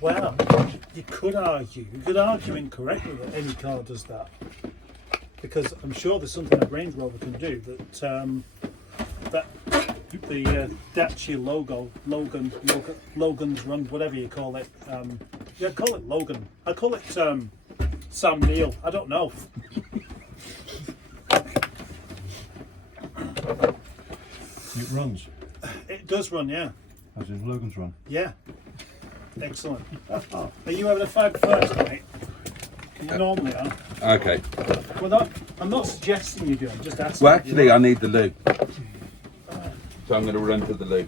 Well, you could argue incorrectly that any car does that, because I'm sure there's something a Range Rover can do that the Dacia Logan's Run, whatever you call it. Yeah, call it Logan. I call it Sam Neill. I don't know. It runs. It does run, yeah. As in Logan's Run. Yeah. Excellent. Are you having a fag first, mate? You normally are. Okay. Well, I'm not suggesting you do. I'm just asking. Well, actually, I need the loo. So I'm going to run to the loo.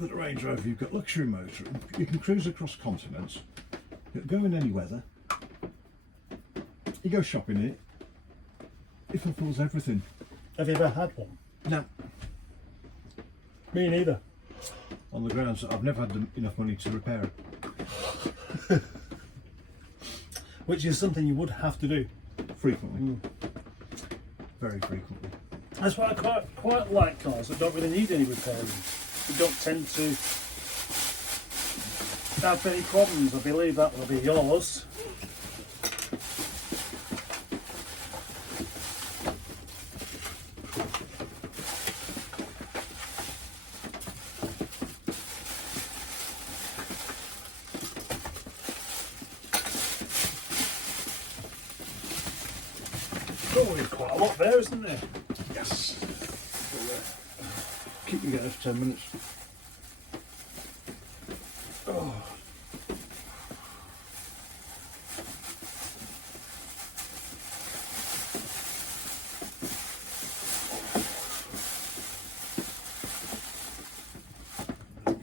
With a Range Rover, you've got luxury motor. You can cruise across continents. You can go in any weather. You go shopping in it. It fulfills everything. Have you ever had one? No. Me neither. On the grounds that I've never had enough money to repair it. Which is something you would have to do. Frequently. Very frequently. That's why I quite like cars that don't really need any repairing. They don't tend to have any problems. I believe that will be yours. Oh, there's quite a lot there, isn't there? Yes. Keep me going for 10 minutes. Oh.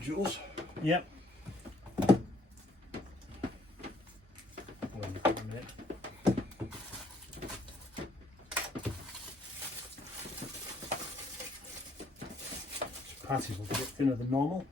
Jules? Yep. Patties will be a bit thinner than normal.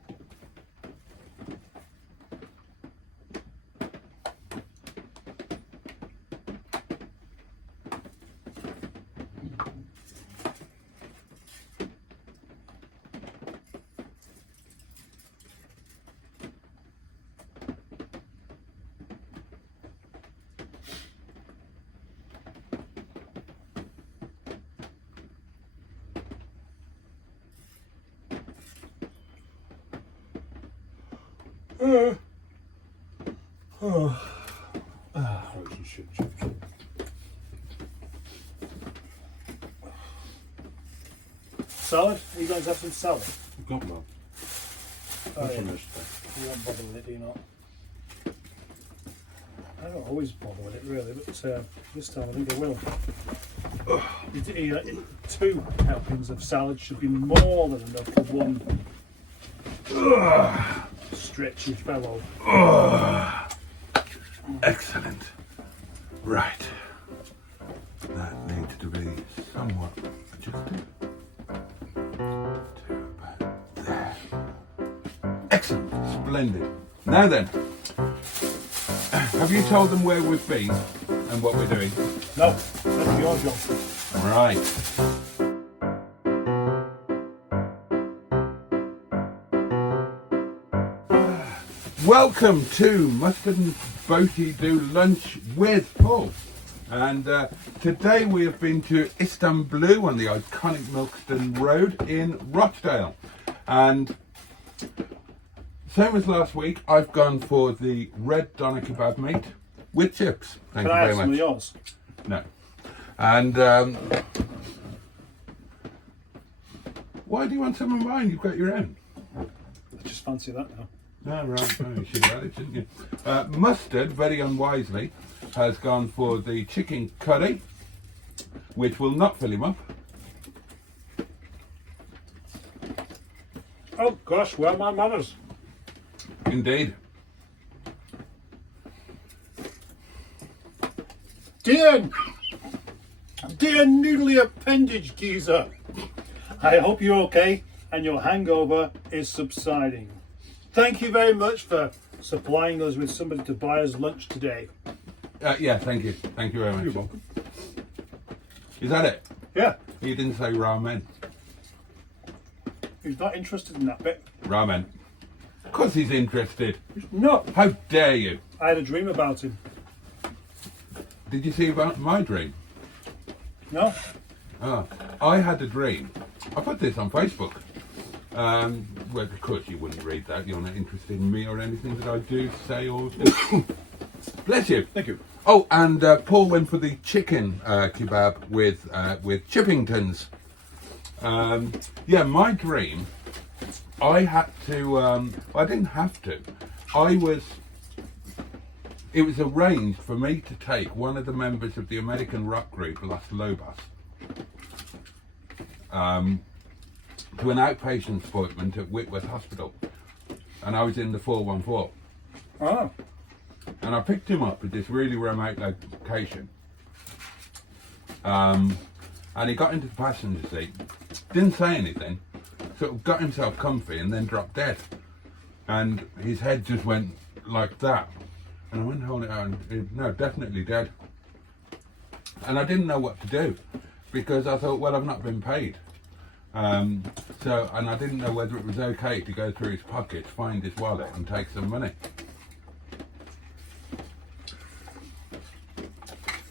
Frozen shit. Salad? Are you going to have some salad? I've got one. Oh, That's yeah. on this stuff. You won't bother with it, do you not? I don't always bother with it really, but this time I think I will. Two helpings of salad should be more than enough for one stretchy fellow. Excellent. Right. That needs to be somewhat adjusted to about there. Excellent. Splendid. Now then, have you told them where we've been and what we're doing? No, that's your job. Right. Welcome to Mustard and Boaty Do Lunch with Paul. And today we have been to Istanblue on the iconic Milkstone Road in Rochdale. And same as last week, I've gone for the red doner kebab meat with chips. Thank Can you I very have some much. of yours? No. And why do you want some of mine? You've got your own. I just fancy that now. No, right. Oh, you should have had it, shouldn't you? Mustard, very unwisely, has gone for the chicken curry, which will not fill him up. Oh gosh, where are my manners? Indeed. Dear noodly appendage geezer, I hope you're okay and your hangover is subsiding. Thank you very much for supplying us with somebody to buy us lunch today. Yeah, thank you. Thank you very much. You're welcome. Is that it? Yeah. You didn't say ramen. He's not interested in that bit. Ramen. Of course he's interested. No. How dare you? I had a dream about him. Did you see about my dream? No. Oh, I had a dream. I put this on Facebook. Well, of course you wouldn't read that. You're not interested in me or anything that I do, say, or do. Bless you. Thank you. Oh, and Paul went for the chicken kebab with Chippingtons. Yeah, my dream. I had to. I didn't have to. It was arranged for me to take one of the members of the American rock group Las Lobas to an outpatient appointment at Whitworth Hospital, and I was in the 414. Oh. And I picked him up at this really remote location. And he got into the passenger seat, didn't say anything, sort of got himself comfy and then dropped dead. And his head just went like that. And I went, hold it on, no, definitely dead. And I didn't know what to do because I thought, well, I've not been paid. And I didn't know whether it was okay to go through his pockets, find his wallet and take some money.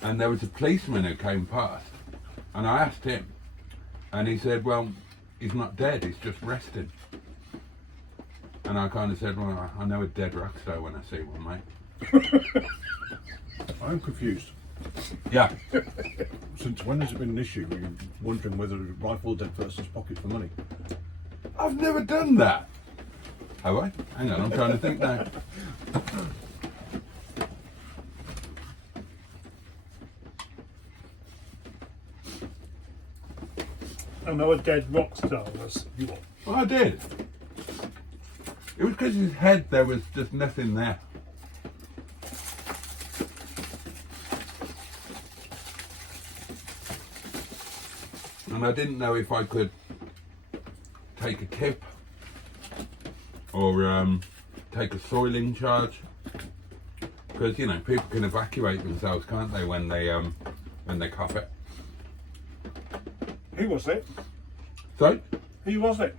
And there was a policeman who came past, and I asked him, and he said, well, he's not dead, he's just resting. And I kind of said, well, I know a dead rock star when I see one, mate. I'm confused. Yeah. Since when has it been an issue? You're wondering whether to rifle a dead person's pocket for money. I've never done that. Have I? Hang on, I'm trying to think now. I know a dead rock star was you want. Well, I did. It was because his head, there was just nothing there. And I didn't know if I could take a tip or take a soiling charge, because you know people can evacuate themselves, can't they, when they cough it? Who was it? So Who was it?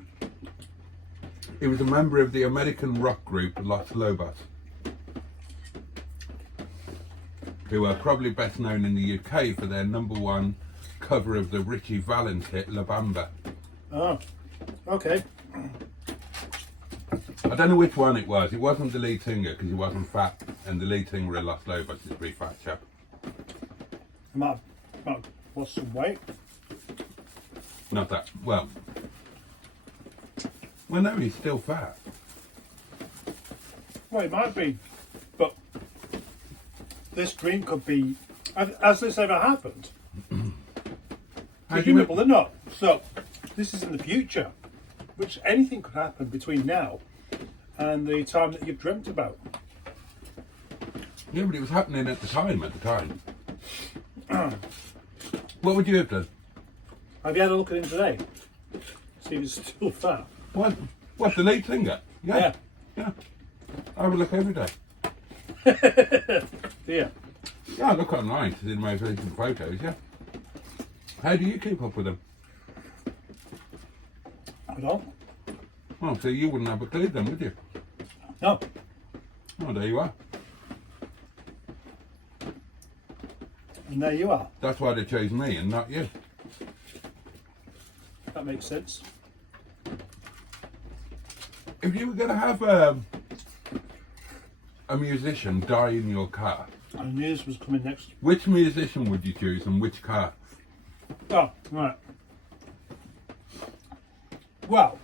it was a member of the American rock group Las Lobas, who are probably best known in the UK for their #1 cover of the Kathy Valentine hit La Bamba. Oh. Okay. I don't know which one it was. It wasn't the lead singer because he wasn't fat, and the lead singer of Las Lobas is a pretty fat chap. I might have lost some weight. Not that well. Well, no, he's still fat. Well, it might be, but this dream could be. Has this ever happened? How do you Presumably well, not. So, this is in the future, which anything could happen between now and the time that you've dreamt about. Yeah, but it was happening at the time. What would you have done? Have you had a look at him today? See if he's still fat. What? What, the lead singer? Yeah. Yeah. I would look every day. Yeah. Yeah, I look online to see the most recent photos, yeah. How do you keep up with them? I don't. Well, so you wouldn't have a clue then, would you? No. Oh, there you are. And there you are. That's why they chose me and not you. That makes sense. If you were going to have a musician die in your car, I knew this was coming next. which musician would you choose and which car? Oh, right. Well,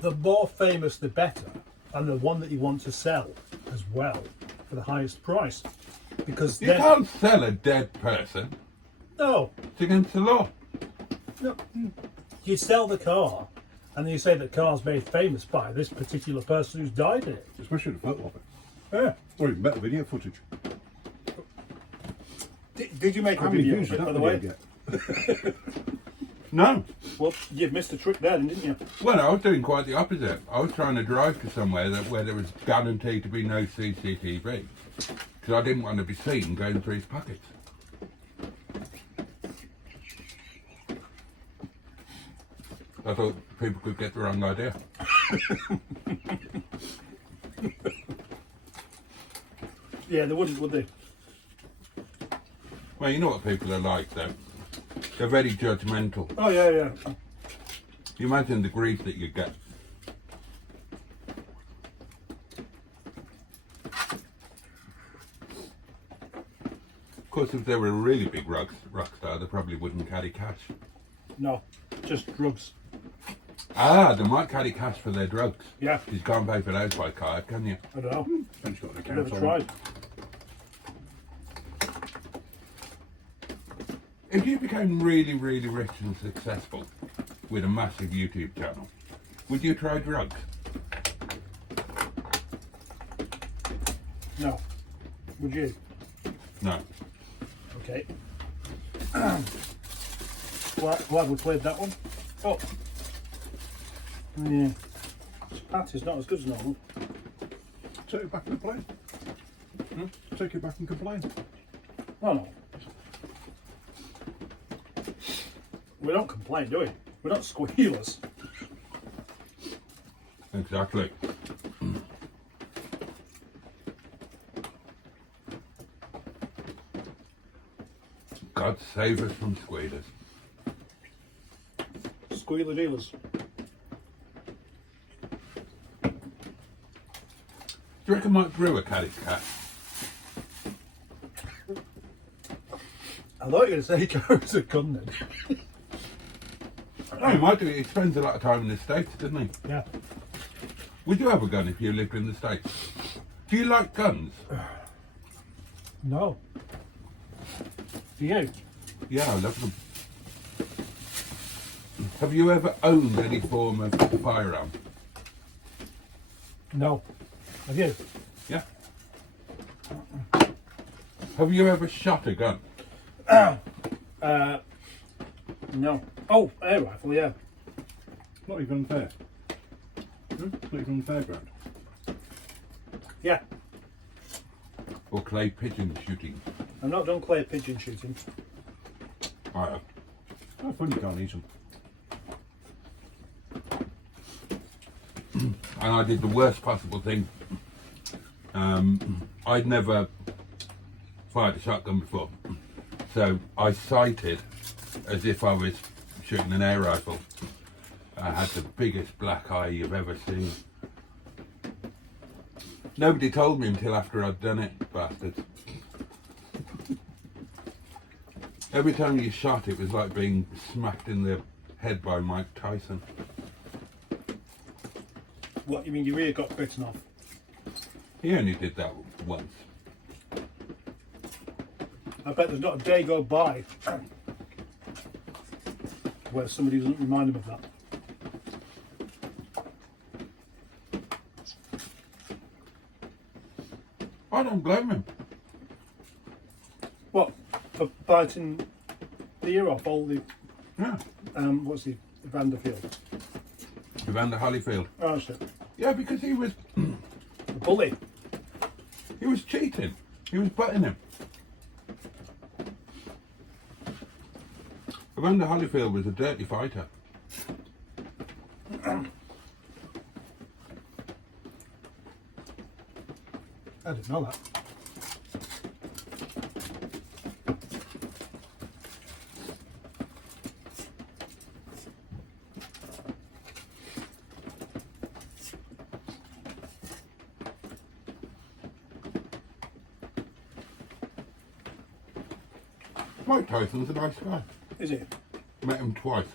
the more famous the better, and the one that you want to sell as well for the highest price. Because You then, can't sell a dead person. no, It's against the law. no, you sell the car, and then you say the car's made famous by this particular person who's died in it. Especially the photo of it. Yeah. Or even better, video footage. Did you make a How many video views of it, did by that the video way? get? No. Well, you've missed a trick there, didn't you? Well, I was doing quite the opposite. I was trying to drive to somewhere where there was guaranteed to be no CCTV. Because I didn't want to be seen going through his pockets. I thought people could get the wrong idea. Yeah, they wouldn't, would they? Well, you know what people are like, though. They're very judgmental. Oh, yeah, yeah. You imagine the grief that you get. Of course, if they were a really big rock star, they probably wouldn't carry cash. No, just drugs. Ah, they might carry cash for their drugs. Yeah. You can't pay for those by card, can you? I don't know. Ben's got an I've account never on. tried. If you became really, really rich and successful with a massive YouTube channel, would you try drugs? No. Would you? No. Okay. Glad we played that one. Oh. Yeah. Patty's not as good as normal. Take it back and complain. Take it back and complain. Oh no. We don't complain, do we? We're not squealers. Exactly. God save us from squealers. Squealer dealers. Do you reckon Mike Brewer carried cat? I thought you were going to say he carries a gun then. No, he might do. He spends a lot of time in the States, doesn't he? Yeah. Would you have a gun if you lived in the States? Do you like guns? No. Do you? Yeah, I love them. Have you ever owned any form of firearm? No. Have you? Yeah. Have you ever shot a gun? No. Oh, air rifle, yeah. Not even fair. Not even on the fairground. Yeah. Or clay pigeon shooting? I've not done clay pigeon shooting. I have. How fun you can't eat them. And I did the worst possible thing. I'd never fired a shotgun before, so I sighted as if I was shooting an air rifle. I had the biggest black eye you've ever seen. Nobody told me until after I'd done it, bastards. Every time you shot, it was like being smacked in the head by Mike Tyson. What, you mean your ear got bitten off? He only did that once. I bet there's not a day go by where somebody doesn't remind him of that. I don't blame him. What? For biting the ear off all the, Yeah. what's the, Vanderfield? Evander Holyfield. Oh shit. Yeah, because he was A bully. cheating. He was butting him. Evander Holyfield was a dirty fighter. I didn't know that. Mike Tyson's a nice guy. Is he? Met him twice.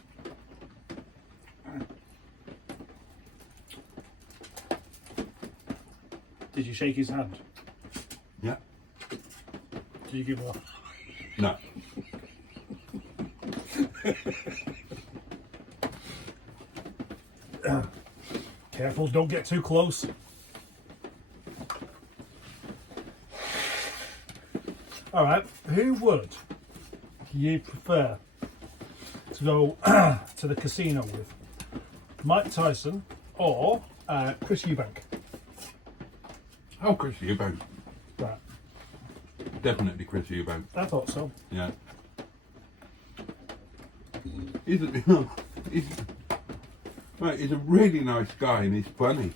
Did you shake his hand? Yeah. Did you give up? No. Careful, don't get too close. Alright, who would you prefer to go to the casino with? Mike Tyson or Chris Eubank? Oh, Chris Eubank. Right, Definitely Chris Eubank. I thought so. Yeah. He's Right, he's a really nice guy and he's funny.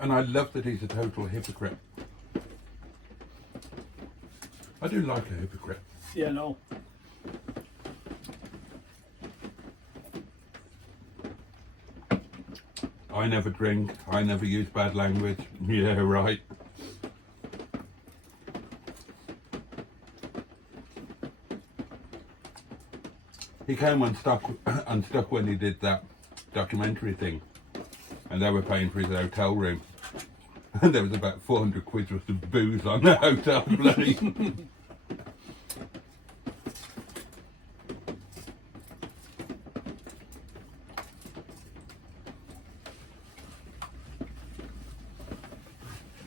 And I love that he's a total hypocrite. I do like a hypocrite. Yeah, no. I never drink, I never use bad language. Yeah, right. He came unstuck when he did that documentary thing, and they were paying for his hotel room. And there was about 400 quid worth of booze on the hotel bloody.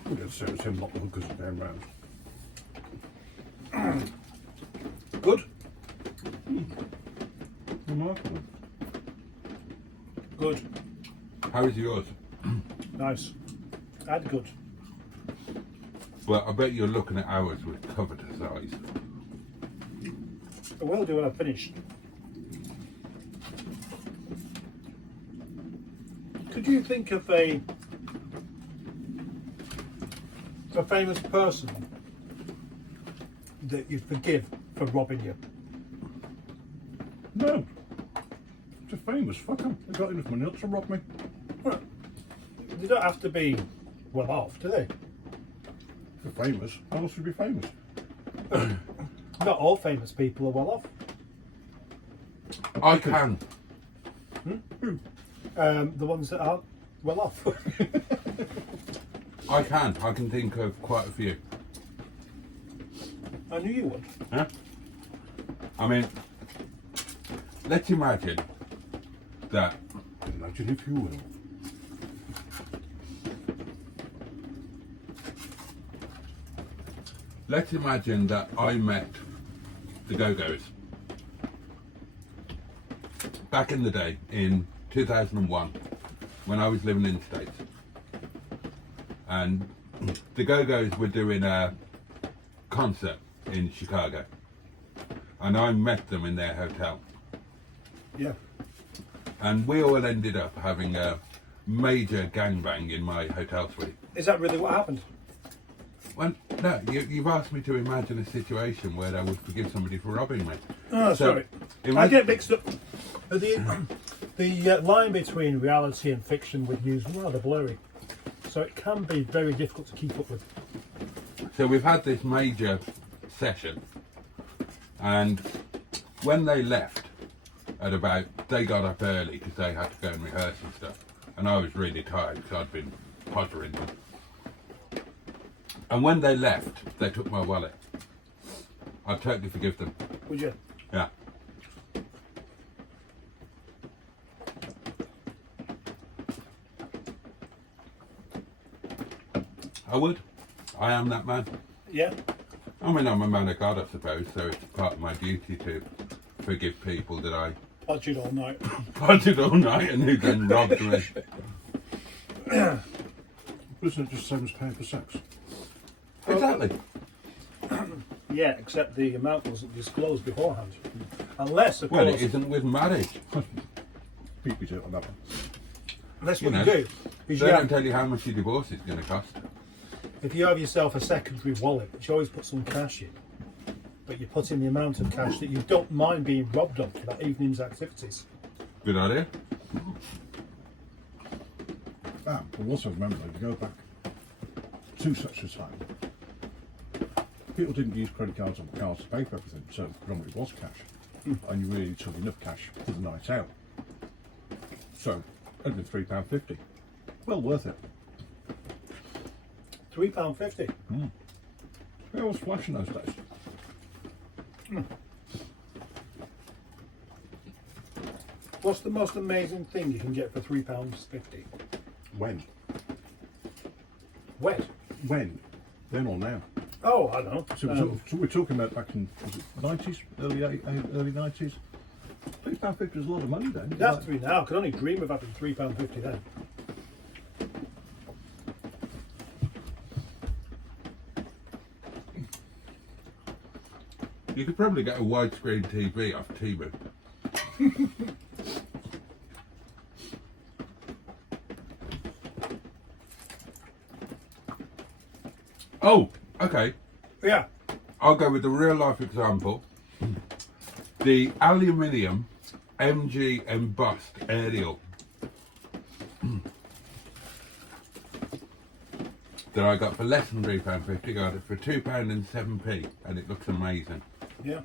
I'm going to say it's him, not the hookers down round. Good. Remarkable. Good. How is yours? Nice. And good. Well, I bet you're looking at ours with covetous eyes. I will do when I've finished. Could you think of a famous person that you'd forgive for robbing you? No. It's a famous fucker. They got enough money not to rob me. Well, they don't have to be well off, do they? If they're famous, how else would be famous? Not all famous people are well off. I can. The ones that aren't well off. I can think of quite a few. I knew you would. Huh? I mean, let's imagine that. Imagine if you will. Let's imagine that I met the Go-Go's back in the day in 2001 when I was living in the States. And the Go-Go's were doing a concert in Chicago. And I met them in their hotel. Yeah. And we all ended up having a major gangbang in my hotel suite. Is that really what happened? Well, no, you've asked me to imagine a situation where I would forgive somebody for robbing me. Oh, So, sorry. I imagine- get mixed up. The line between reality and fiction with you is rather blurry. So it can be very difficult to keep up with. So we've had this major session, and when they left, they got up early because they had to go and rehearse and stuff, and I was really tired because I'd been pottering them. And when they left, they took my wallet. I'd totally forgive them. Would you? Yeah. I would. I am that man. Yeah. I mean, I'm a man of God, I suppose, so it's part of my duty to forgive people that I Podged all night. potted all night and who then robbed me. Isn't it just the same as paying for sex? Exactly. Yeah, except the amount wasn't disclosed beforehand. Unless, of Well, course, it isn't with marriage. Beat me to it on that one. that's You what you know, do. Is They you don't have, tell you how much your divorce is going to cost. if you have yourself a secondary wallet, which always put some cash in, but you put in the amount of cash that you don't mind being robbed of for that evening's activities. Good idea. But also remember, if you go back to such a time, people didn't use credit cards or cards to pay for everything, so predominantly it was cash. And you really took enough cash for the night out. So, only £3.50. Well worth it. £3.50. It was flashing those days. What's the most amazing thing you can get for £3.50? When? Wet. When? Then or now? Oh, I don't know. So we're talking about back in, was it 90s? Early 90s? £3.50 was a lot of money then. It has to be now. I could only dream of having £3.50 then. You could probably get a widescreen TV off Temu. Oh, okay. Yeah. I'll go with the real life example. The aluminium MG embossed aerial that I got for less than £3.50, got it for £2.07, and it looks amazing. Yeah.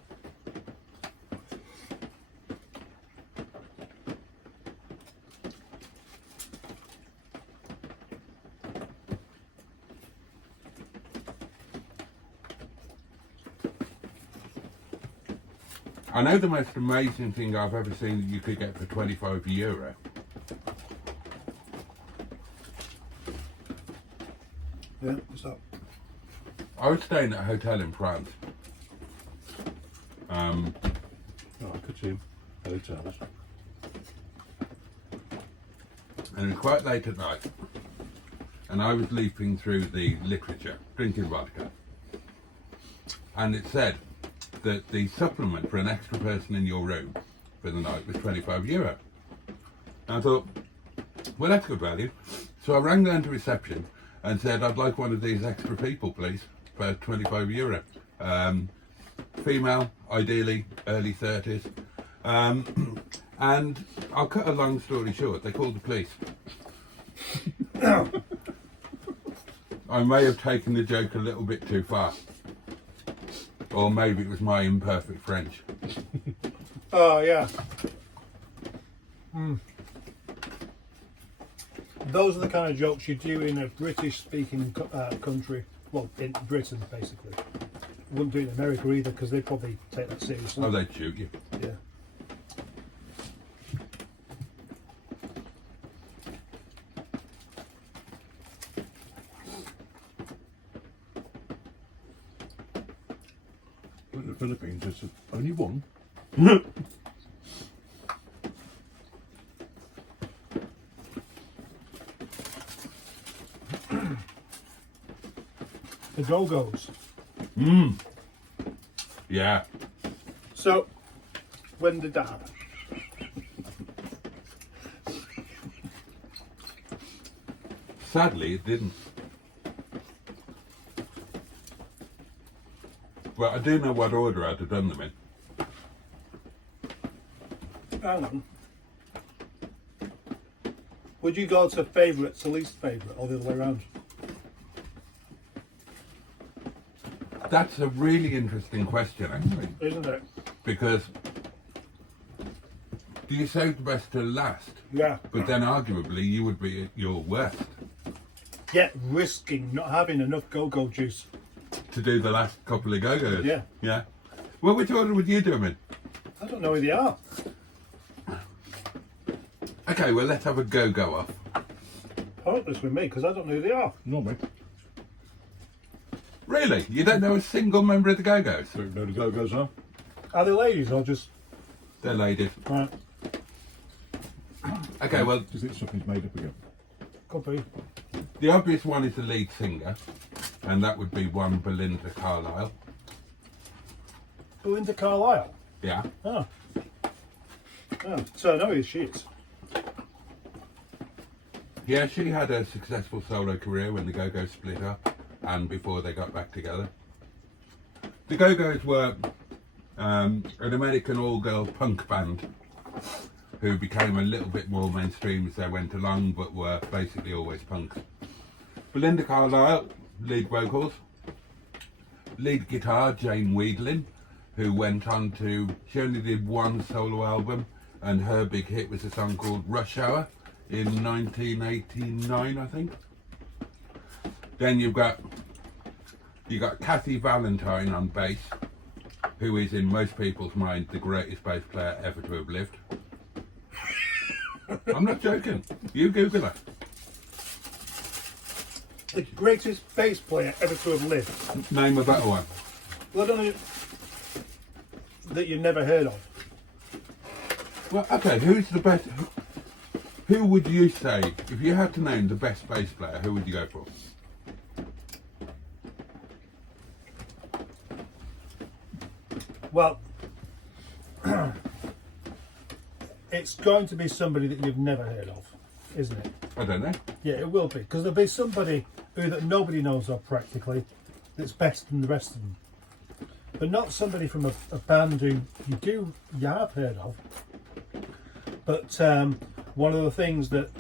I know the most amazing thing I've ever seen that you could get for €25. Yeah, what's that? I was staying at a hotel in France. Oh, I could see him. Hotels. And it was quite late at night. And I was leafing through the literature, drinking vodka. And it said that the supplement for an extra person in your room for the night was €25. And I thought, well, that's good value. So I rang down to reception and said, I'd like one of these extra people, please, for €25. Female, ideally, early 30s. And I'll cut a long story short, they called the police. I may have taken the joke a little bit too far. Or maybe it was my imperfect French. Oh, yeah. Those are the kind of jokes you do in a British-speaking country. Well, in Britain, basically. Wouldn't do it in America either, because they'd probably take that seriously. Oh, they'd shoot you. Yeah. But in the Philippines, it's only one. The Go-Go's. Yeah. So, when did that happen? Sadly, it didn't. Well, I do know what order I'd have done them in. Hang on. Would you go to favourite to least favourite, or the other way around? That's a really interesting question, actually. Isn't it? Because do you save the best to last? Yeah. But then arguably you would be at your worst Yet risking not having enough go-go juice. to do the last couple of go-go's. Yeah. Yeah. Well, which order would you do them in? I don't know who they are. Okay, well, let's have a go-go off. Pointless with me, because I don't know who they are. No, mate. Really? You don't know a single member of the Go-Go's? Don't know the Go-Go's are. Are they ladies or just... They're ladies. Right. Okay, well, Is it something's made up again? Could be. the obvious one is the lead singer, and that would be one Belinda Carlisle. Belinda Carlisle. Yeah. Oh. Oh. So I know who she is. Yeah, she had a successful solo career when the Go-Go's split up and before they got back together. The Go-Go's were an American all-girl punk band who became a little bit more mainstream as they went along, but were basically always punks. Belinda Carlisle, lead vocals. Lead guitar, Jane Weedlin, who went on to, she only did one solo album, and her big hit was a song called Rush Hour in 1989, I think. Then you've got Kathy Valentine on bass, who is in most people's mind the greatest bass player ever to have lived. I'm not joking. You Google her. The greatest bass player ever to have lived. Name a better one. Well, I don't know that you've never heard of. Well, okay, who's the best? Who would you say, if you had to name the best bass player, who would you go for? Well, it's going to be somebody that you've never heard of, isn't it? I don't know. Yeah, it will be, because there'll be somebody who that nobody knows of practically that's better than the rest of them. But not somebody from a band who you have heard of. But one of the things that...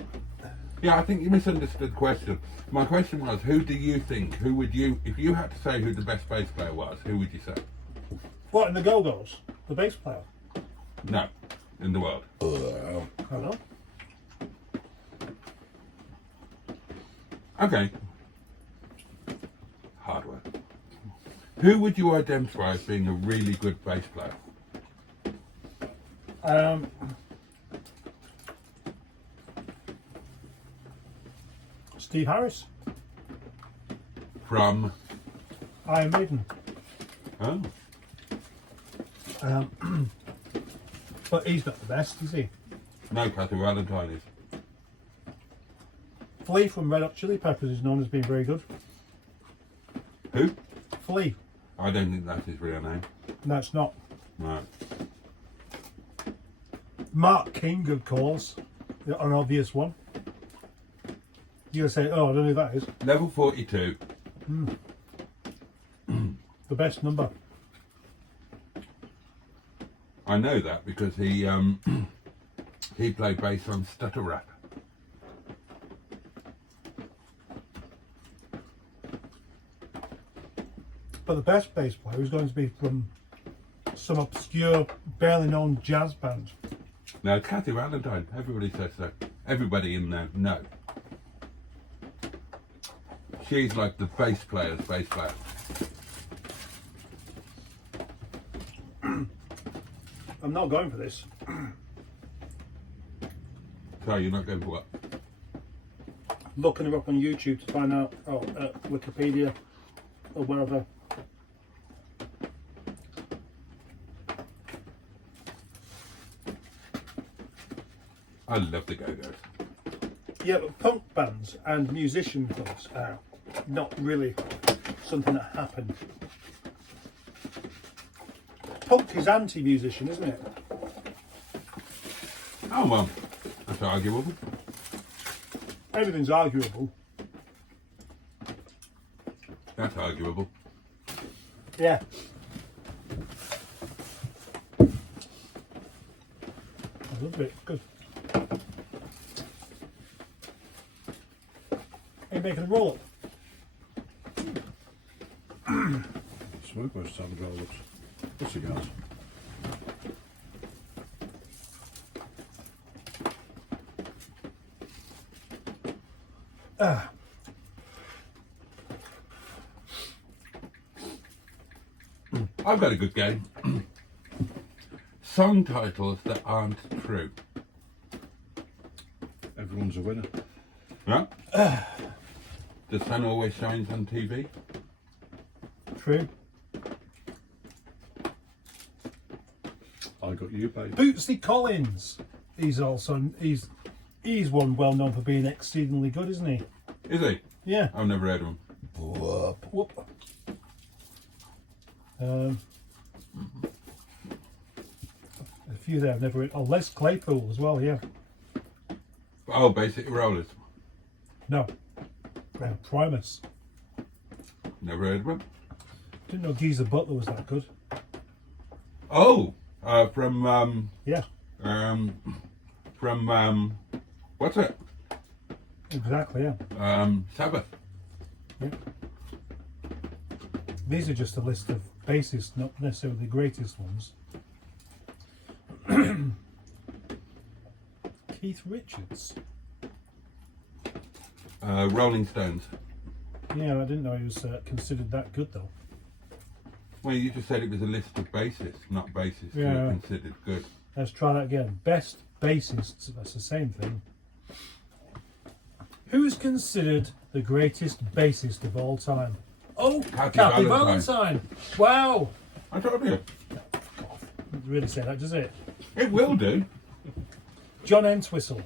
Yeah, I think you misunderstood the question. My question was, who do you think, who would you, if you had to say who the best bass player was, who would you say? What, in the Go-Go's? The bass player? No, in the world. I don't know. Okay. Hard work. Who would you identify as being a really good bass player? Steve Harris, From? Iron Maiden. Oh. But he's not the best, is he? No, Kathy Valentine is. Flea from Red Hot Chili Peppers is known as being very good. Who? Flea. I don't think that's his real name. No, it's not. No. Mark King, of course, an obvious one. You'll say, oh, I don't know who that is. Level 42. The best number. I know that because he he played bass on Stutter Rap. But the best bass player is going to be from some obscure, barely known jazz band. No, Kathy Valentine. Everybody says so. Everybody in there, no. She's like the bass player's bass player. I'm not going for this. So you're not going for what? Looking her up on YouTube to find out, Wikipedia or wherever. I love the Go-Go's. Yeah, but punk bands and musician clubs are not really something that happened. Punk is anti-musician, isn't it? Oh well, that's arguable. Everything's arguable. That's arguable. Yeah. I love it. Good. Are you making a roll up? Smoke most of the time roll-ups. The cigars. I've got a good game. Song titles that aren't true. Everyone's a winner. Yeah? The sun always shines on TV. True. I got you, babe. Bootsy Collins. He's he's one well known for being exceedingly good, isn't he? Is he? Yeah. I've never heard of him. Whoop. A few there I've never read. Oh, Les Claypool as well, yeah. Oh, Basic Rollers. No. Primus. Never heard of him. Didn't know Geezer Butler was that good. Oh, from Yeah, what's it? exactly, yeah. Sabbath. Yeah. These are just a list of bassists, not necessarily the greatest ones. Keith Richards. Rolling Stones. Yeah, I didn't know he was considered that good though. Well, you just said it was a list of bassists, not bassists who Yeah. are considered good. Let's try that again. Best bassists, that's the same thing. Who is considered the greatest bassist of all time? Oh, Kathy Kathy Valentine. Valentine. Wow. I told you. Doesn't really say that, does it? It will do. John Entwistle,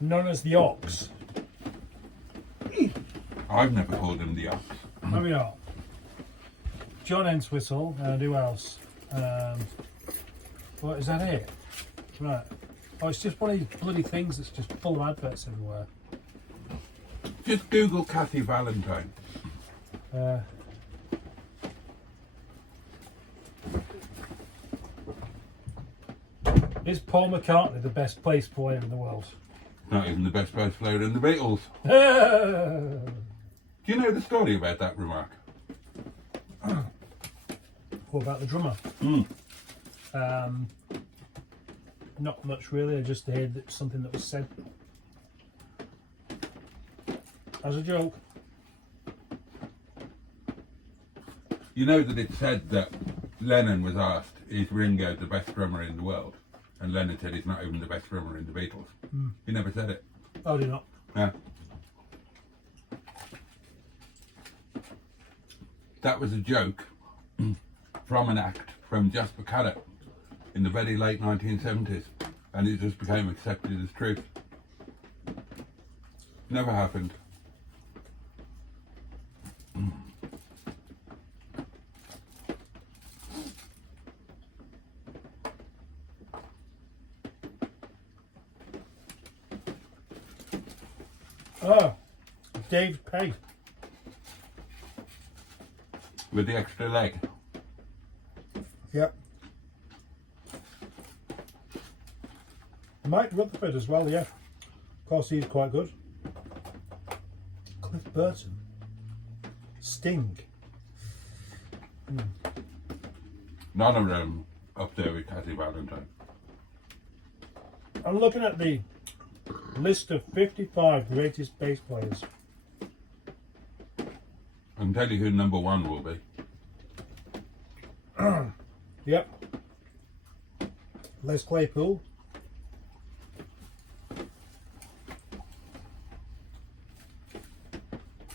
known as the Ox. I've never called him the Ox. There we are. John Entwistle, and who else? What, is that it? Right. Oh, it's just one of these bloody things that's just full of adverts everywhere. Just Google Kathy Valentine. Is Paul McCartney the best bass player in the world? Not even the best bass player in the Beatles. Do Do you know the story about that remark? What about the drummer? Not much really. I just heard that something that was said as a joke. You know that it said that Lennon was asked, is Ringo the best drummer in the world? And Lennon said he's not even the best drummer in the Beatles. He never said it. Oh, do you not? Yeah. That was a joke from an act from Jasper Caddock in the very late 1970s, and it just became accepted as truth. Never happened. Oh, Dave Pay. With the extra leg. Yep. Mike Rutherford as well, yeah. Of course, he's quite good. Cliff Burton. Sting. None of them up there with Kathy Valentine. I'm looking at the list of 55 greatest bass players. I can tell you who number one will be. Yep. Les Claypool.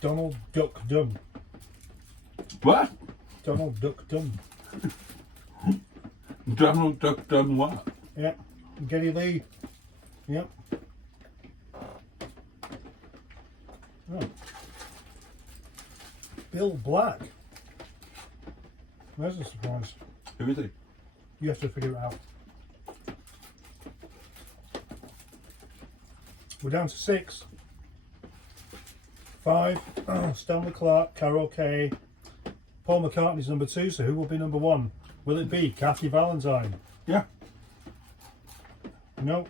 Donald Duck Dunn. What? Donald Duck Dunn. Donald Duck done what? Yep. Geddy Lee. Yep. Oh. Bill Black. There's a surprise. Who is he? You have to figure it out. We're down to 6. 5. Stanley Clarke, Carol Kay. Paul McCartney's number 2, so who will be number 1? Will it be Kathy Valentine? Yeah. No.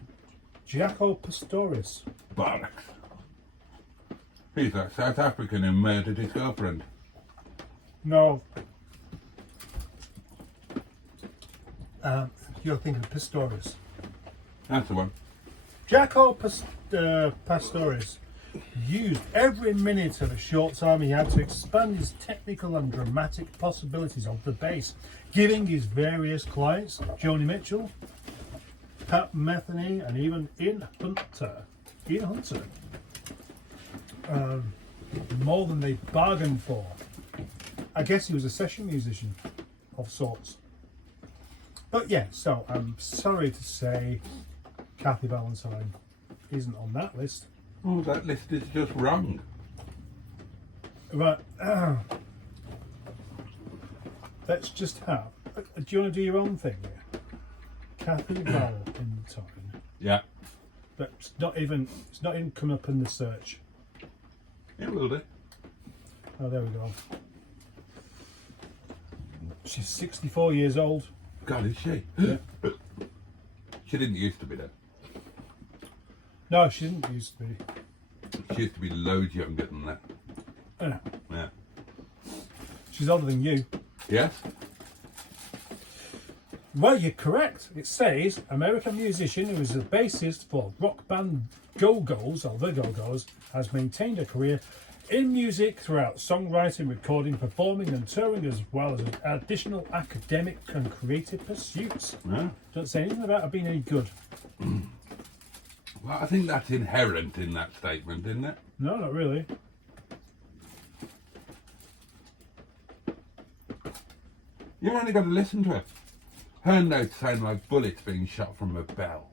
Jaco Pastorius. Bollocks. He's that South African who murdered his girlfriend. No. You're thinking of Pastorius. That's the one. Jaco Pastorius used every minute of a short time he had to expand his technical and dramatic possibilities of the bass, giving his various clients, Joni Mitchell, Pat Metheny, and even Ian Hunter, more than they bargained for. I guess he was a session musician of sorts. But yeah, so I'm sorry to say Kathy Valentine isn't on that list. Oh, that list is just wrong. Right. Let's just have. Do you want to do your own thing here? Kathy Valentine. Yeah. But it's not even coming up in the search. It will do. Oh, there we go. She's 64 years old. God, is she? Yeah. She didn't used to be though. No, she didn't used to be. She used to be loads younger than that. Yeah. Yeah. She's older than you. Yes? Well, you're correct. It says American musician who is the bassist for rock band Go-Go's, or the Go-Go's, has maintained a career in music throughout songwriting, recording, performing and touring, as well as additional academic and creative pursuits. Yeah. Don't say anything about her being any good. Well, I think that's inherent in that statement, isn't it? No, not really. You've only got to listen to her. Her notes sound like bullets being shot from a bell.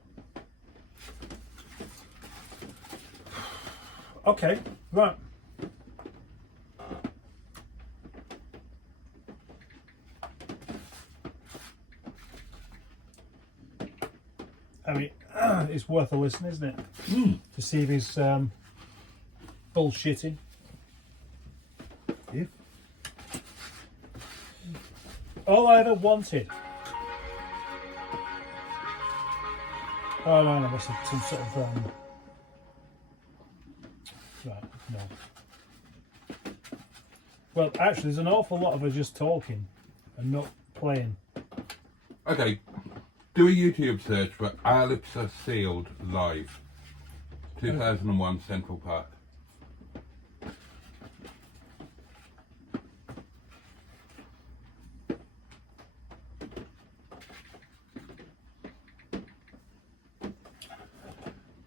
Okay, right. I mean, it's worth a listen, isn't it? To see if he's bullshitting. Yeah. All I ever wanted. Oh no, that's some sort of right, no. Well, actually, there's an awful lot of us just talking and not playing. Okay, do a YouTube search for Our Lips Are Sealed Live, 2001 Central Park.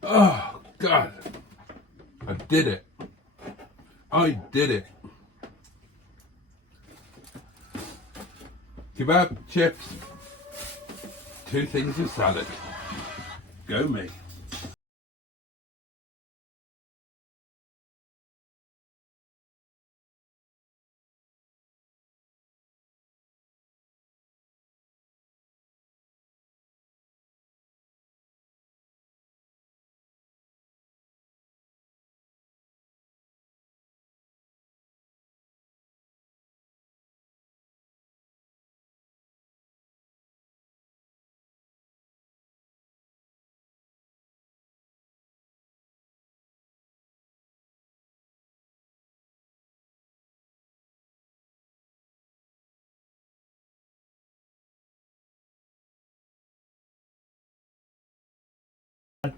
Oh, God. I did it. I did it. Kebab, chips, 2 things of salad. Go me.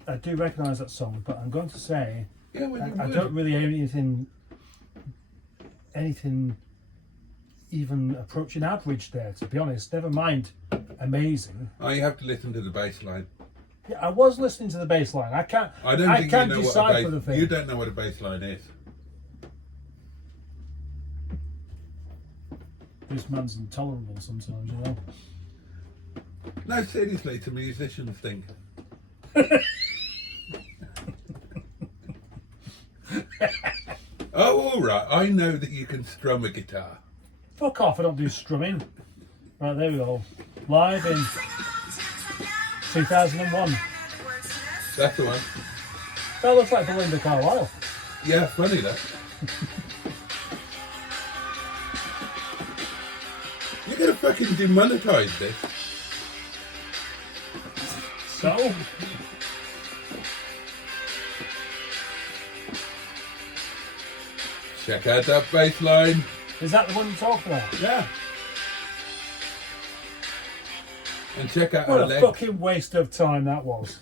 I do recognise that song, but I'm going to say Yeah, well, I don't really have anything even approaching average there, to be honest. Never mind amazing. Oh, you have to listen to the bass line. Yeah, I was listening to the bass line. I can't decipher the thing. You don't know what a bass line is. This man's intolerable sometimes, you know. No, seriously, it's a musician's thing. Oh, all right. I know that you can strum a guitar. Fuck off, I don't do strumming. Right, there we go. Live in 2001. That's the one. That looks like Belinda Carlisle. Yeah, funny that. You're gonna fucking demonetize this. So? Check out that bass line. Is that the one you talked about? Yeah. And check out What her a leg. fucking waste of time that was.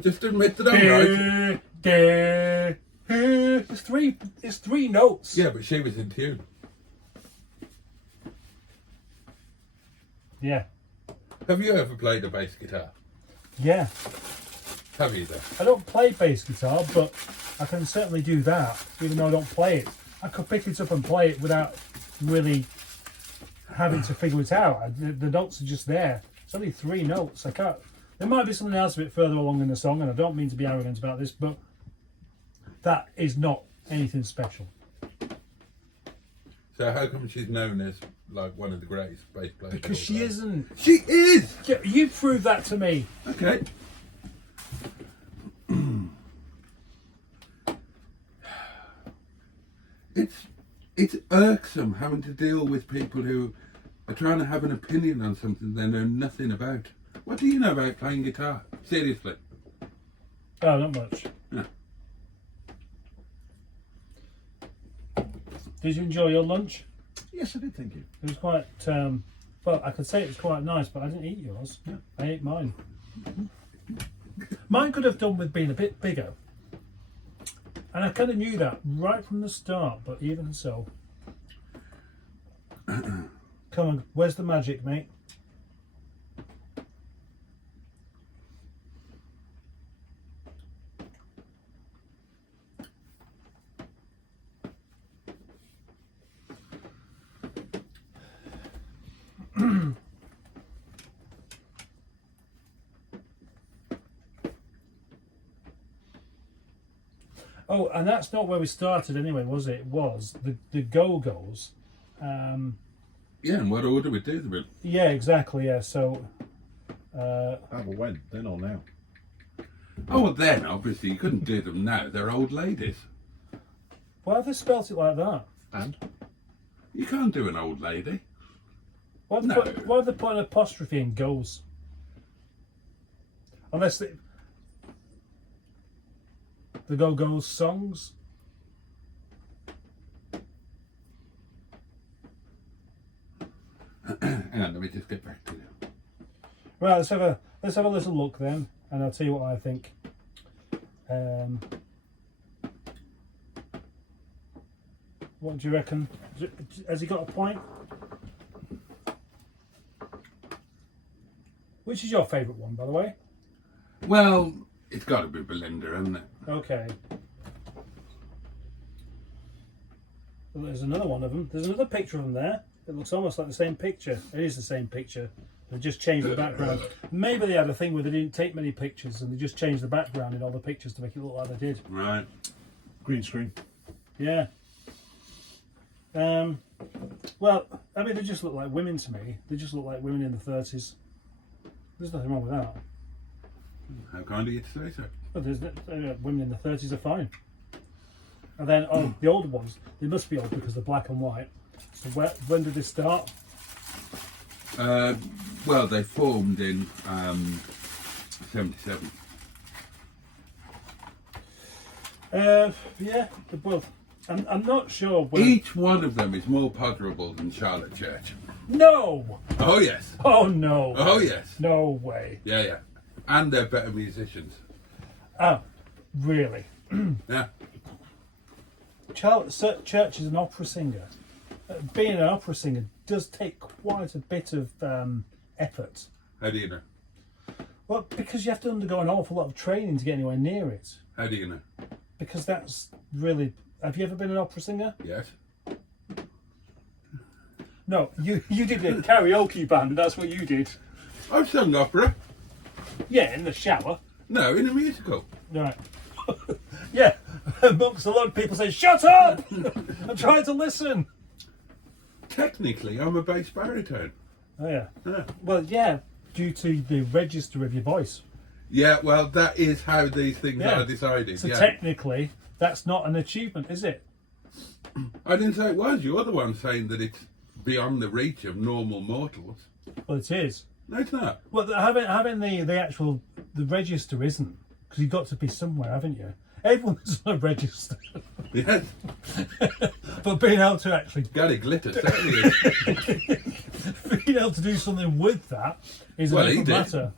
Just admit that I'm right. It's three notes. Yeah, but she was in tune. Yeah. Have you ever played a bass guitar? Yeah. Have you though? I don't play bass guitar, but I can certainly do that, even though I don't play it. I could pick it up and play it without really having to figure it out. The notes are just there. It's only 3 notes. I can't. There might be something else a bit further along in the song, and I don't mean to be arrogant about this, but that is not anything special. So how come she's known as like one of the greatest bass players? Because of all she time? isn't. She is. Yeah, you proved that to me. Okay. It's irksome having to deal with people who are trying to have an opinion on something they know nothing about. What do you know about playing guitar? Seriously. Oh, not much. Yeah. Did you enjoy your lunch? Yes, I did, thank you. It was quite, well, I could say it was quite nice, but I didn't eat yours. Yeah. I ate mine. Mine could have done with being a bit bigger. And I kind of knew that right from the start, but even so. Come on, where's the magic, mate? Oh, and that's not where we started anyway, was it? It was the Go-Go's. Yeah, and what order we do them in? Yeah, exactly, yeah. So Have a when, then or now. Oh, well, then, obviously, you couldn't do them now. They're old ladies. Why have they spelt it like that? And? You can't do an old lady. Why have, No. why have they put an apostrophe in goes? Unless the Go-Go's songs. Hang on, let me just get back to you. Right, let's have a little look then, and I'll tell you what I think. What do you reckon? Has he got a point? Which is your favourite one, by the way? Well, it's got to be Belinda, hasn't it? Okay. Well, there's another one of them. There's another picture of them there. It looks almost like the same picture. It is the same picture. They just changed the background. Maybe they had a thing where they didn't take many pictures and they just changed the background in all the pictures to make it look like they did. Right. Green screen. Yeah. Well, I mean, they just look like women to me. They just look like women in the 30s. There's nothing wrong with that. How kind of you to say so? But women in the 30s are fine. And then, oh, the older ones, they must be old because they're black and white. So when did they start? Well, they formed in 77. Yeah, well, I'm not sure when... Each one of them is more potterable than Charlotte Church. No! Oh, yes. Oh, no. Oh, yes. No way. Yeah, yeah. And they're better musicians. Oh, really? Yeah. Church is an opera singer. Being an opera singer does take quite a bit of effort. How do you know? Well, because you have to undergo an awful lot of training to get anywhere near it. How do you know? Because that's really... Have you ever been an opera singer? Yes. No, you did a karaoke band, that's what you did. I've sung opera. Yeah, in the shower. No, in a musical. Right. Yeah, amongst a lot of people say, shut up! I'm trying to listen. Technically, I'm a bass baritone. Oh, yeah. Yeah. Well, yeah, due to the register of your voice. Yeah, well, that is how these things Yeah. are decided. So yeah. technically, that's not an achievement, is it? I didn't say it was. You're the one saying that it's beyond the reach of normal mortals. Well, it is. No, it's not. Well, having the actual the register isn't, because you've got to be somewhere, haven't you? Everyone's on a register. Yes. But being able to actually Gary Glitter certainly is. being able to do something with that is Well, a he different did. matter.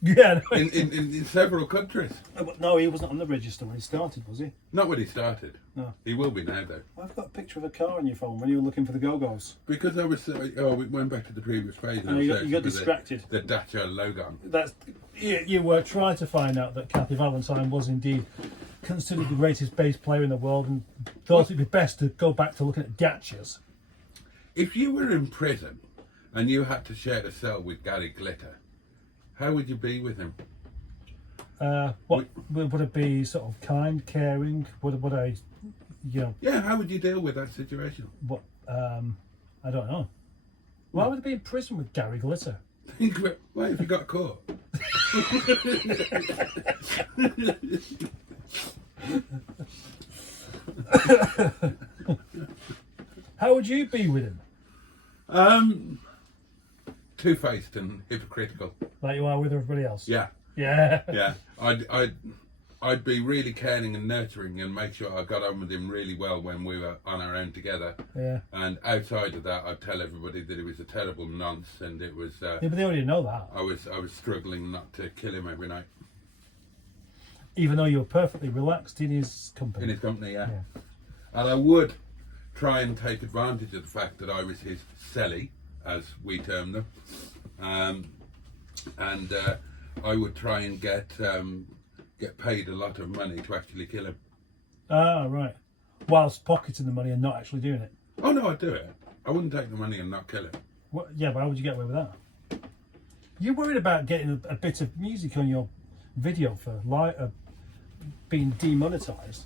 Yeah, no, in several countries. no, he wasn't on the register when he started, was he? Not when he started. No. He will be now, though. I've got a picture of a car on your phone when you were looking for the Go-Go's. Because I was... we went back to the previous page. and Oh, I was you got searching for distracted. The Dacia logo. That's you were trying to find out that Kathy Valentine was indeed considered the greatest bass player in the world and thought it'd be best to go back to looking at Dacias. If you were in prison and you had to share a cell with Gary Glitter, how would you be with him? What would it be? Sort of kind, caring? Would I, you know? Yeah, how would you deal with that situation? What? I don't know. Why would I be in prison with Gary Glitter? Why have you got caught? How would you be with him? Two-faced and hypocritical. Like you are with everybody else? Yeah, Yeah. yeah. I'd be really caring and nurturing and make sure I got on with him really well when we were on our own together. Yeah. And outside of that, I'd tell everybody that it was a terrible nonce and it was. Yeah, but they already know that. I was struggling not to kill him every night. Even though you were perfectly relaxed in his company. In his company, yeah. Yeah. And I would try and take advantage of the fact that I was his celly, as we term them, and I would try and get paid a lot of money to actually kill him. Ah, right. Whilst pocketing the money and not actually doing it. Oh no, I'd do it. I wouldn't take the money and not kill him. What? Yeah, but how would you get away with that? You're worried about getting a bit of music on your video for being demonetised.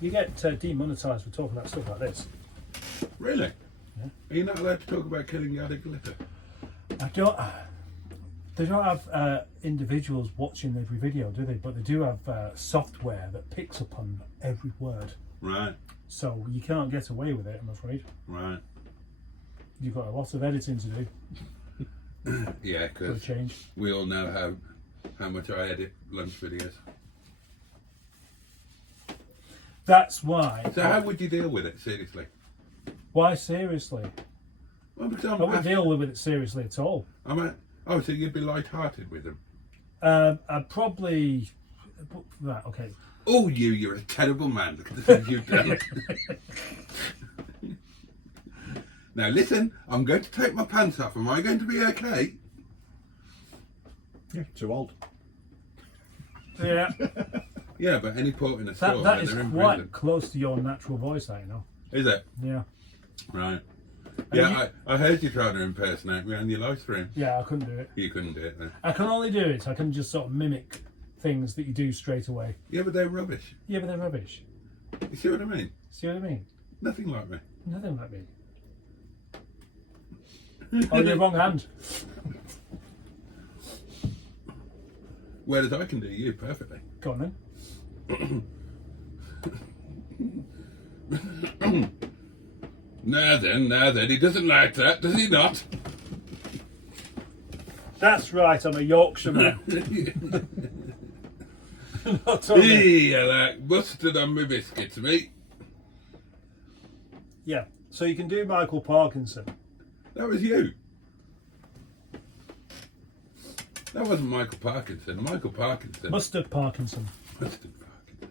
You get demonetised for talking about stuff like this. Really? Yeah. Are you not allowed to talk about killing Gary Glitter? I don't. They don't have individuals watching every video, do they? But they do have software that picks up on every word. Right. So you can't get away with it, I'm afraid. Right. You've got a lot of editing to do Yeah, for a because change. we all know how much I edit lunch videos. That's why. So how would you deal with it, seriously? Why seriously? Well, because I wouldn't deal with it seriously at all. oh, so you'd be light-hearted with them? I'd probably. Right, okay. Oh, you're a terrible man. Look at the things you've done. Now listen, I'm going to take my pants off. Am I going to be okay? Yeah, too old. Yeah. Yeah, but any port in a storm, That when is they're in quite prison. close to your natural voice, that, you know. Is it? Yeah. Right. And Yeah, I heard you trying to impersonate me on your live stream. Yeah, I couldn't do it. You couldn't do it then. I can only do it. I can just sort of mimic things that you do straight away. Yeah, but they're rubbish. Yeah, but they're rubbish. You see what I mean? See what I mean? Nothing like me. Nothing like me. Oh, you're wrong hand. Whereas I can do you perfectly. Go on then. Now then, he doesn't like that, does he not? That's right, I'm a Yorkshireman. Not on it. Hey, I like mustard on my biscuits, mate. Yeah, so you can do Michael Parkinson. That was you. That wasn't Michael Parkinson. Michael Parkinson. Mustard Parkinson. Mustard Parkinson.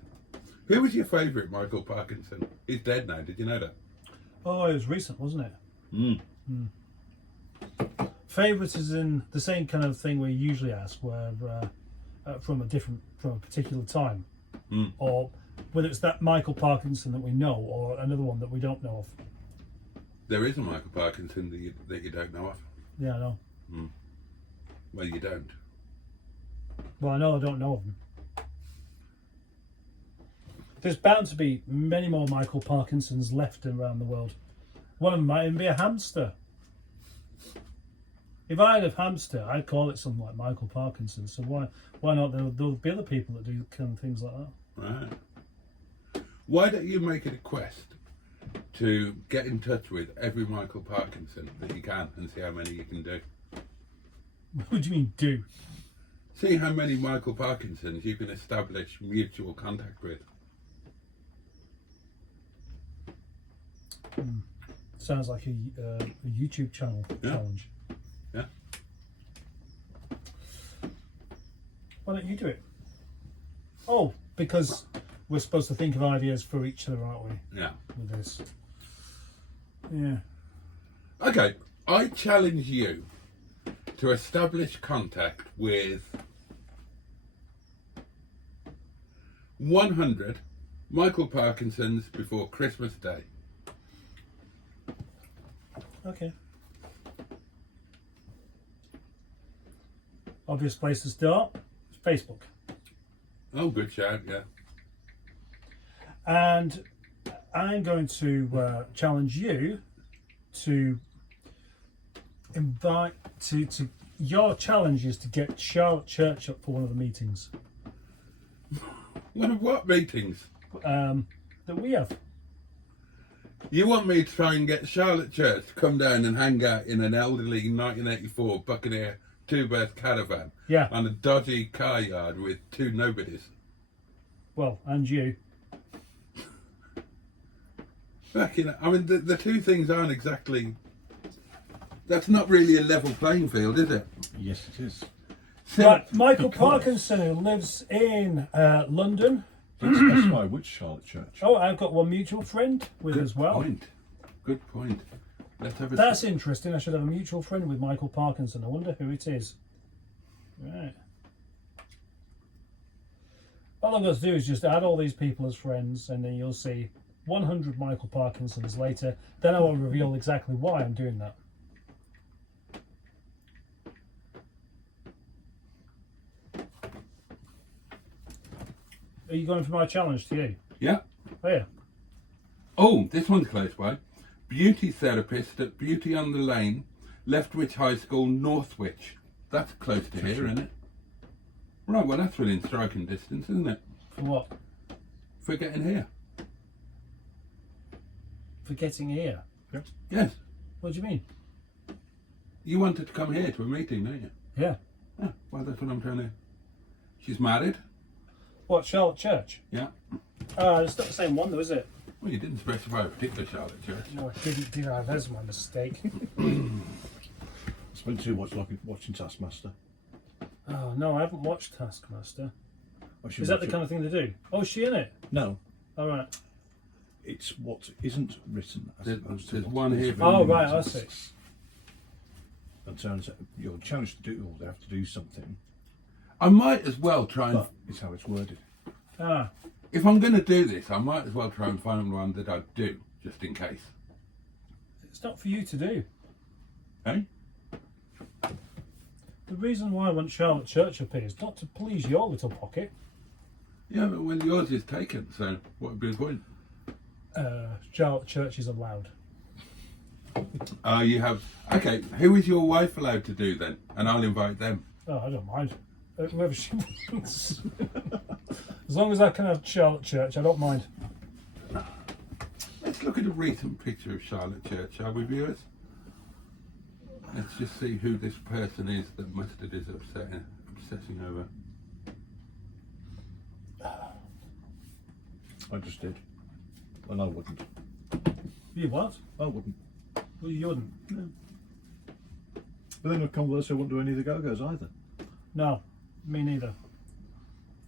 Who was your favourite Michael Parkinson? He's dead now, did you know that? Oh, it was recent, wasn't it? Mm. Favourite is in the same kind of thing we usually ask, where from a particular time, or whether it's that Michael Parkinson that we know or another one that we don't know of. There is a Michael Parkinson that you don't know of. Yeah, I know. Well, you don't. Well, I know I don't know of him. There's bound to be many more Michael Parkinsons left around the world. One of them might even be a hamster. If I had a hamster, I'd call it something like Michael Parkinson. So why not? There'll be other people that do kind of things like that. Right. Why don't you make it a quest to get in touch with every Michael Parkinson that you can and see how many you can do? What do you mean, do? See how many Michael Parkinsons you can establish mutual contact with. Sounds like a YouTube channel challenge. Yeah. Why don't you do it? Oh, because we're supposed to think of ideas for each other, aren't we? Yeah. With this. Yeah. Okay, I challenge you to establish contact with 100 Michael Parkinsons before Christmas Day. Okay. Obvious place to start is Facebook. Oh, good shout, yeah. And I'm going to challenge you to invite to your challenge is to get Charlotte Church up for one of the meetings One of what meetings? that we have. You want me to try and get Charlotte Church to come down and hang out in an elderly 1984 Buccaneer two-berth caravan Yeah. on a dodgy car yard with two nobodies? Well, and you. Fucking, I mean, the two things aren't exactly... That's not really a level playing field, is it? Yes, it is. So, Right, Michael Parkinson, who lives in London. Don't specify which Charlotte Church. Oh, I've got one mutual friend with as well. Point. Good point. Let's have a That's interesting. I should have a mutual friend with Michael Parkinson. I wonder who it is. Right. All I've got to do is just add all these people as friends, and then you'll see 100 Michael Parkinsons later. Then I will reveal exactly why I'm doing that. Are you going for my challenge to you? Yeah. Oh, yeah. Oh, this one's close by. Beauty therapist at Beauty on the Lane, Leftwich High School, Northwich. That's close to here, isn't it? Right, well that's within striking distance, isn't it? For what? For getting here. For getting here? Yes. What do you mean? You wanted to come here to a meeting, don't you? Yeah. Yeah, well that's what I'm trying to... She's married? What, Charlotte Church? Yeah. It's not the same one though, is it? Well, you didn't specify a particular Charlotte Church. No, I didn't do that. That's my mistake. I spent too much like watching Taskmaster. Oh, no, I haven't watched Taskmaster. I should Is that watch the it. kind of thing to do? Oh, is she in it? No, All right. it's what isn't written as opposed to There's what one is here. written. Oh, right, I see. And turns out you're challenged to do, or they have to do something, I might as well try and... but it's how it's worded. Ah, If I'm going to do this, I might as well try and find one that I do, just in case. it's not for you to do. Eh? The reason why I want Charlotte Church up here is not to please your little pocket. Yeah, but when yours is taken, so what would be the point? Charlotte Church is allowed. You have... Okay, who is your wife allowed to do then? And I'll invite them. Oh, I don't mind. Whoever she wants. As long as I can have Charlotte Church, I don't mind. Let's look at a recent picture of Charlotte Church, shall we, viewers? Let's just see who this person is that Mustard is obsessing over. I just did, and I wouldn't. You what? I wouldn't. Well, you wouldn't. No. But then conversely, I wouldn't do any of the Go-Go's either. No, me neither.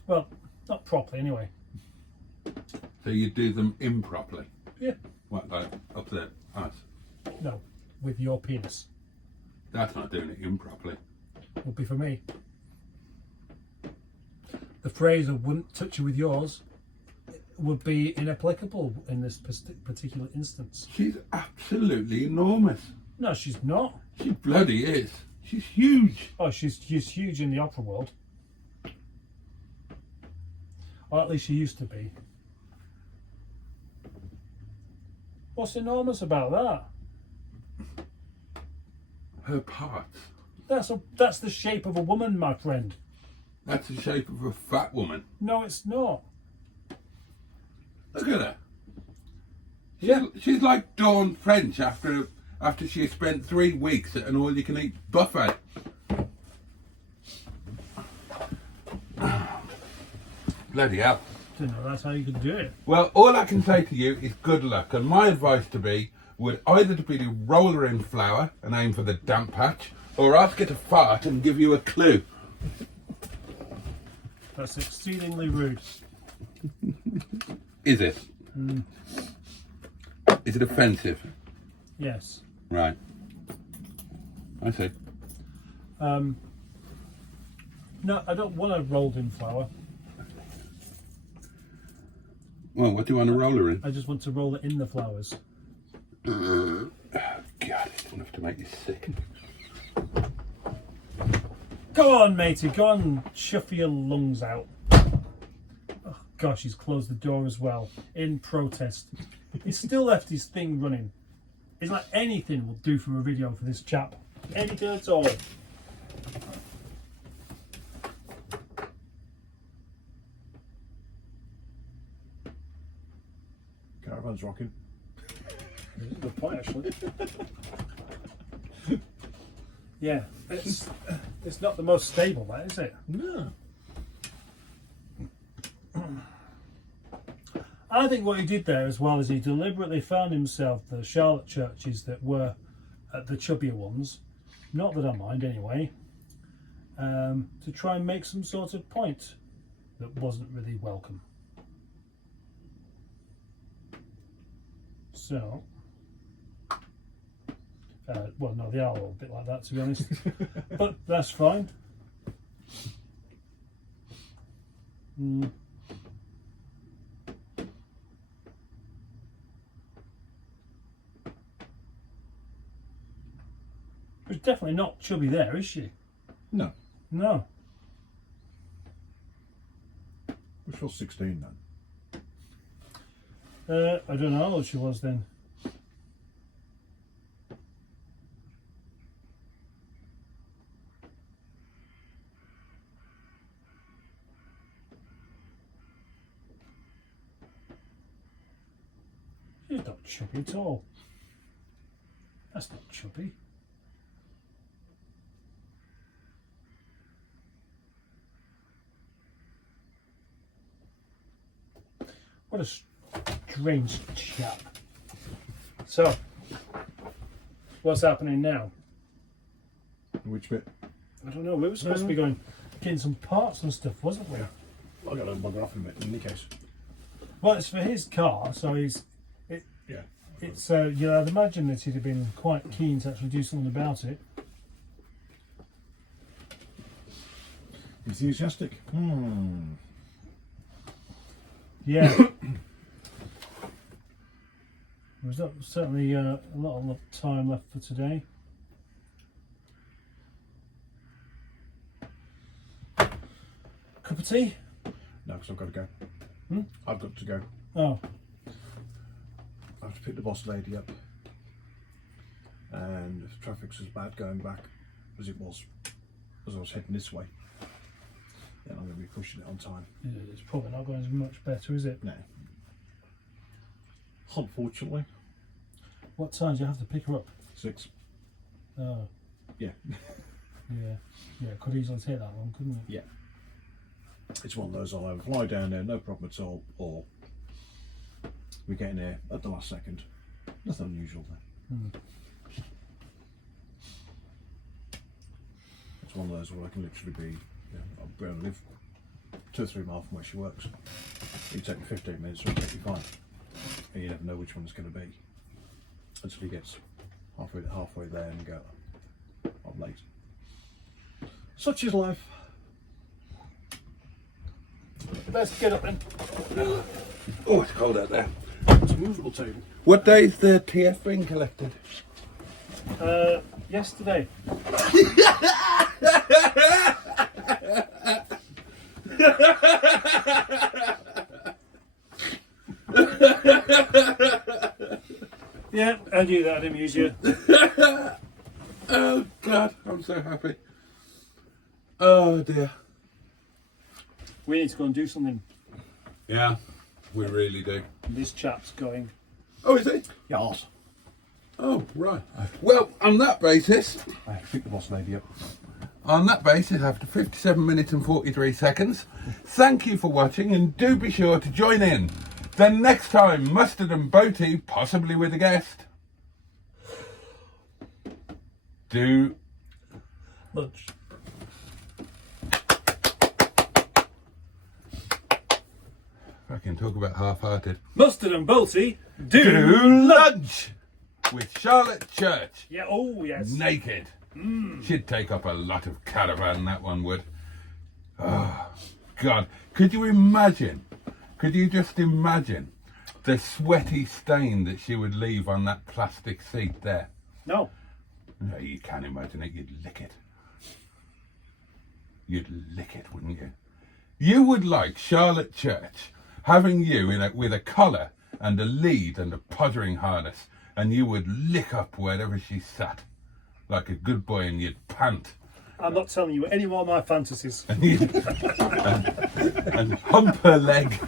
Well, not properly anyway. So you do them improperly? Yeah. What, like up there? Us? No, with your penis. That's not doing it improperly. Would be for me. The phrase "I wouldn't touch you with yours" would be inapplicable in this particular instance. She's absolutely enormous. No, she's not. She bloody is. She's huge. Oh, she's huge in the opera world. Or at least she used to be. What's enormous about that? Her parts. That's the shape of a woman, my friend. That's the shape of a fat woman. No, it's not. Look at her. Yeah. She's like Dawn French after she has spent 3 weeks at an all-you-can-eat buffet. Bloody hell. Didn't know that's how you could do it. Well, all I can say to you is good luck, and my advice would either to be to roll her in flour and aim for the damp patch, or ask her to fart and give you a clue. That's exceedingly rude. Is it? Is it offensive? Yes. Right. I see. No, I don't want a rolled in flour. Well, what do you want to roll her in? I just want to roll it in the flowers. God, it's enough to make you sick. Go on, matey. Go on, chuff your lungs out. Oh, gosh, he's closed the door as well, in protest. He's still left his thing running. It's like anything will do for a video for this chap. Anything at all. Caravan's rocking. That's a good point, actually. Yeah, it's not the most stable, that is it? No. I think what he did there as well is he deliberately found himself the Charlotte churches that were the chubbier ones, not that I mind anyway, to try and make some sort of point that wasn't really welcome. So, well, no, they are all a bit like that, to be honest, but that's fine. She's definitely not chubby there, is she? No. No. Which was 16 then. I don't know how old she was then. You're not chubby at all. That's not chubby. What a strange chap. So, what's happening now? Which bit? I don't know. We were supposed to be going getting some parts and stuff, wasn't we? I've got to bugger off in a bit, in any case. Well, it's for his car, so Yeah. it's you know, I'd imagine that he'd have been quite keen to actually do something about it. Enthusiastic? Yeah. There's certainly a lot of time left for today. Cup of tea? No, because I've got to go. Hmm? I've got to go. Oh, I have to pick the boss lady up. And if traffic's as bad going back as it was as I was heading this way, then I'm going to be pushing it on time. it's probably not going as much better, is it? No. Unfortunately. What time do you have to pick her up? 6. Oh, Yeah. yeah, it could easily take that long, couldn't it? Yeah. It's one of those, I'll either fly down there, no problem at all, or we're getting there at the last second. Nothing unusual there. It's one of those where I can literally be, I'll be able to live 2 or 3 miles from where she works. It'll take me 15 minutes or it'll take me 5. And you never know which one it's going to be until he gets halfway there and you go, I'm late. Such is life. Let's get up then. Oh, it's cold out there. It's a movable table. What day is the TF being collected? Yesterday. Yeah, I knew that'd amuse you. Oh God, I'm so happy. Oh dear. We need to go and do something. Yeah, we really do. This chap's going. Oh, is he? Yes. Oh, right. Well, on that basis, I have to pick the boss lady up. after 57 minutes and 43 seconds, thank you for watching and do be sure to join in the next time Mustard and Boaty, possibly with a guest, do Lunch. I can talk about half-hearted. Mustard and Bolty Do lunch with Charlotte Church. Yeah, oh yes. Naked. She'd take up a lot of caravan, that one would. Oh, God. Could you imagine? Could you just imagine the sweaty stain that she would leave on that plastic seat there? No. No, you can't imagine it. You'd lick it. You'd lick it, wouldn't you? You would like Charlotte Church having you with a collar and a lead and a pottering harness, and you would lick up wherever she sat like a good boy, and you'd pant I'm not telling you any more of my fantasies. and hump her leg